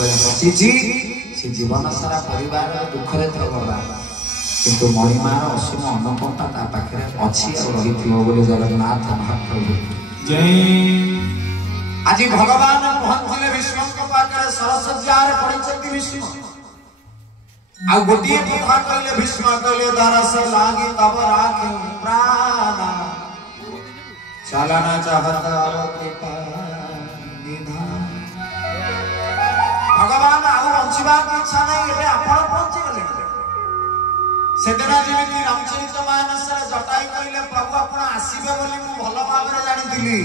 हसीची से जीवन सारा परिवार दुखरे थो गला किंतु मणिमार असीम अनुकंपा ता पाखरे अछि और रहिथिबो बोले जगन्नाथ महाप्रभु जय। आज भगवान पहुंचले विष्णु को पाखरे सरसज्जार पड़िछति विष्णु आ गोटिए कथा कहले भीष्म कहले दरस लागी तब राखे प्राण चलना चाहता कृपा निधान। भगवान आउ बंचिबा की इच्छा नहीं एबे आपण पहुंची गले सेदिन जेमिति रामचरित मानस जटाई कहले प्रभु आपण आसीबे बोली मु भलो भाबरे जानिथिली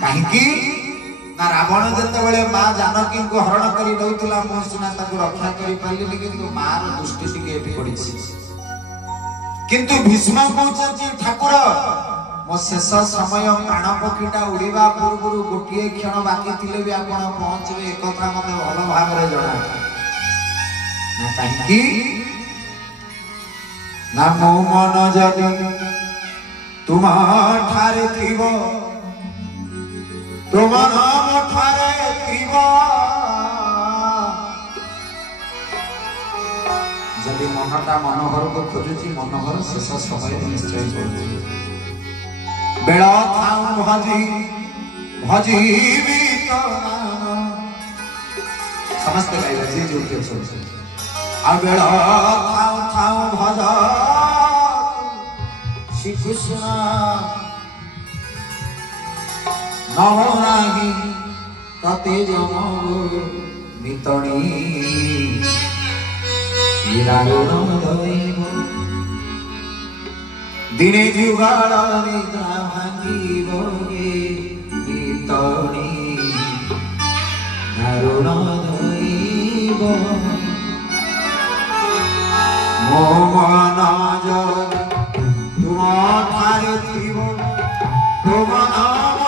काहे कि ना रावण जते बेले मां जानकी को हरण करी दउतला मो सुना ताको रक्षा करी पालिनी किंतु मार दृष्टि टिके एठी पड़िछि किंतु भीष्म कहउछि ठाकुर मो शेष समय प्राण पक्षीटा उड़ीबा पूर्व गोटे क्षण बाकी थिले भी आपण पहुंचबे एक कथा मते भलो भाबरे जणा ना काहे कि ना मो मन जदि तुम ठारे थिबो तुम नाम ठारे थिबो जदि मनटा मनोहर को खोजुची मनोहर शेष समय निश्चय करछि बेला थाउ भजी भजीबी तो नाम समस्त गाइला जी जोते छ आ बेला थाउ थाउ भज श्री कृष्ण नवनाही कते जमो मितणी हिरारुण धइब दिने जुगाड़ निद्रा भांगिब गे मितणी दारुण धइब मो मन जग तुम ठारे थिब तुम नाम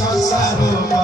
संसार